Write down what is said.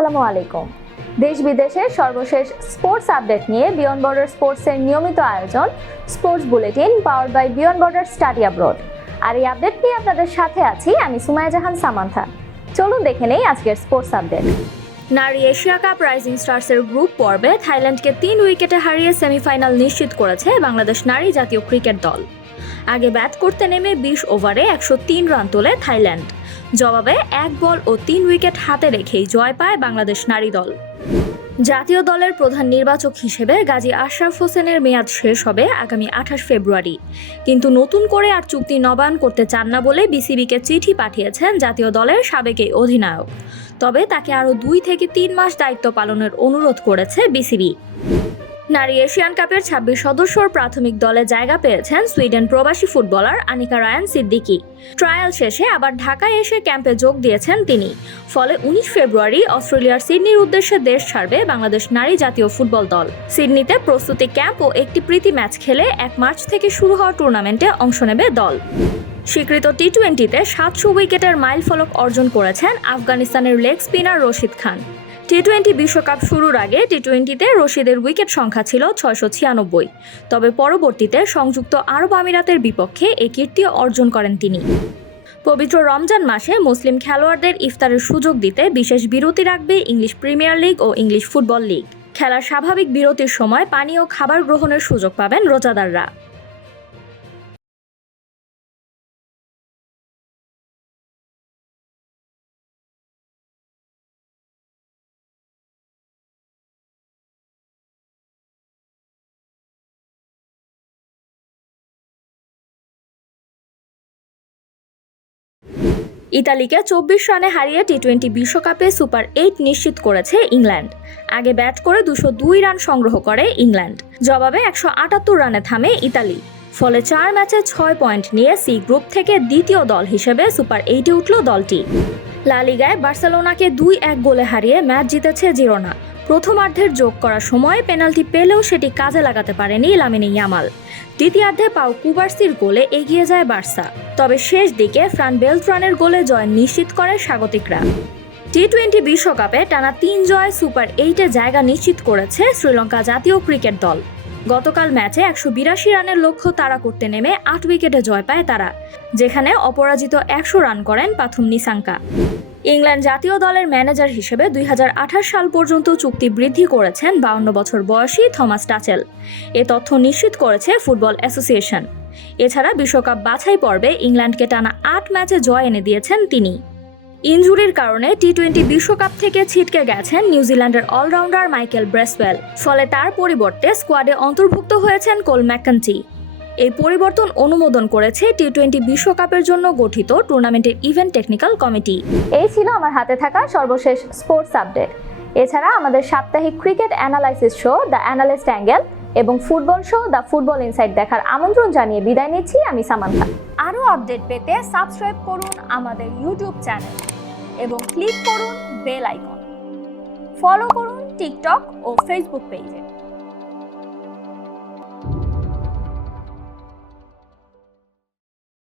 আসসালামু আলাইকুম। দেশ বিদেশের সর্বশেষ স্পোর্টস আপডেট নিয়ে বিয়ন্ড বর্ডার স্পোর্টসের নিয়মিত আয়োজন sports bulletin powered by beyond border study abroad. আর এই আপডেট নিয়ে আপনাদের সাথে আছি আমি সুমাইয়া জাহান সামান্থা। চলুন দেখে নেই আজকের স্পোর্টস আপডেট। নারী এশিয়া কাপ রাইজিং স্টার্সের গ্রুপ পর্বে থাইল্যান্ডকে 3 উইকেটে হারিয়ে সেমিফাইনাল নিশ্চিত করেছে বাংলাদেশ নারী জাতীয় ক্রিকেট দল। আগে ব্যাট করতে নেমে 20 ওভারে 103 রান তোলে থাইল্যান্ড। জবাবে 1 বল ও 3 উইকেট হাতে রেখেই জয় পায় বাংলাদেশ নারী দল। জাতীয় দলের প্রধান নির্বাচক হিসেবে গাজী আশরাফ হোসেনের মেয়াদ শেষ হবে আগামী 28 ফেব্রুয়ারি, কিন্তু নতুন করে আর চুক্তি নবায়ন করতে চান না বলে বিসিবিকে চিঠি পাঠিয়েছেন জাতীয় দলের সাবেক এই অধিনায়ক। তবে তাকে আরও 2 থেকে 3 মাস দায়িত্ব পালনের অনুরোধ করেছে বিসিবি। নারী এশিয়ান কাপের 26 সদস্যর প্রাথমিক দলে জায়গা পেয়েছেন সুইডেন প্রবাসী ফুটবলার আনিকা রায়ান সিদ্দিকী। ট্রায়াল শেষে আবার ঢাকায় এসে ক্যাম্পে যোগ দিয়েছেন তিনি। ফলে 19 ফেব্রুয়ারি অস্ট্রেলিয়ার সিডনির উদ্দেশ্যে দেশ ছাড়বে বাংলাদেশ নারী জাতীয় ফুটবল দল। সিডনিতে প্রস্তুতি ক্যাম্প ও একটি প্রীতি ম্যাচ খেলে 1 মার্চ থেকে শুরু হওয়া টুর্নামেন্টে অংশ নেবে দল। স্বীকৃত টি-20তে 700 উইকেটের মাইলফলক অর্জন করেছেন আফগানিস্তানের লেগ স্পিনার রশিদ খান। টি-20 বিশ্বকাপ শুরুর আগে টি-20তে রশিদের উইকেট সংখ্যা ছিল 696, তবে পরবর্তীতে সংযুক্ত আরব আমিরাতের বিপক্ষে এই কীর্তি অর্জন করেন তিনি। পবিত্র রমজান মাসে মুসলিম খেলোয়াড়দের ইফতারের সুযোগ দিতে বিশেষ বিরতি রাখবে ইংলিশ প্রিমিয়ার লিগ ও ইংলিশ ফুটবল লিগ। খেলার স্বাভাবিক বিরতির সময় পানি ও খাবার গ্রহণের সুযোগ পাবেন রোজাদাররা। ইতালিকে 24 রানে হারিয়ে টি-20 বিশ্বকাপে সুপার 8 নিশ্চিত করেছে ইংল্যান্ড। আগে ব্যাট করে 202 রান সংগ্রহ করে ইংল্যান্ড। জবাবে 178 রানে থামে ইতালি। ফলে 4 ম্যাচে 6 পয়েন্ট নিয়ে সি গ্রুপ থেকে দ্বিতীয় দল হিসেবে সুপার 8-এ উঠল দলটি। লা লিগায় বার্সেলোনাকে 2-1 গোলে হারিয়ে ম্যাচ জিতেছে জিরোনা। প্রথমার্ধের যোগ করার সময় পেনাল্টি পেলেও সেটি কাজে লাগাতে পারেনি লামিনে ইয়ামাল। দ্বিতীয়ার্ধে পাও কুবার্সির গোলে এগিয়ে যায় বার্সা। তবে শেষ দিকে ফ্রান বেলট্রানের গোলে জয় নিশ্চিত করে স্বাগতিকরা। টি-20 বিশ্বকাপে টানা 3 জয় সুপার 8-এ জায়গা নিশ্চিত করেছে শ্রীলঙ্কা জাতীয় ক্রিকেট দল। গতকাল ম্যাচে 182 রানের লক্ষ্য তাড়া করতে নেমে 8 উইকেটে জয় পায় তারা, যেখানে অপরাজিত 100 রান করেন পাথুম নিসাঙ্কা। ইংল্যান্ড জাতীয় দলের ম্যানেজার হিসেবে 2028 সাল পর্যন্ত চুক্তি বৃদ্ধি করেছেন 52 বছর বয়সী থমাস টাচেল। এ তথ্য নিশ্চিত করেছে ফুটবল অ্যাসোসিয়েশন। এছাড়া বিশ্বকাপ বাছাই পর্বে ইংল্যান্ডকে টানা 8 ম্যাচে জয় এনে দিয়েছেন তিনি। ইনজুরির কারণে টি-20 বিশ্বকাপ থেকে ছিটকে গেছেন নিউজিল্যান্ডের অলরাউন্ডার মাইকেল ব্রেসওয়েল। ফলে তার পরিবর্তে স্কোয়াডে অন্তর্ভুক্ত হয়েছেন কোল ম্যাককেন্টি। এই পরিবর্তন অনুমোদন করেছে টি-20 বিশ্বকাপের জন্য গঠিত টুর্নামেন্টের ইভেন্ট টেকনিক্যাল কমিটি। এই ছিল আমার হাতে থাকা সর্বশেষ স্পোর্টস আপডেট। এছাড়া আমাদের সাপ্তাহিক cricket analysis show the analyst angle এবং football show the football insight দেখার আমন্ত্রণ জানিয়ে বিদায় নিচ্ছি আমি সামান্থা। আরও আপডেট পেতে সাবস্ক্রাইব করুন আমাদের ইউটিউব চ্যানেল এবং ক্লিক করুন বেল আইকন। ফলো করুন টিকটক ও ফেসবুক পেজে।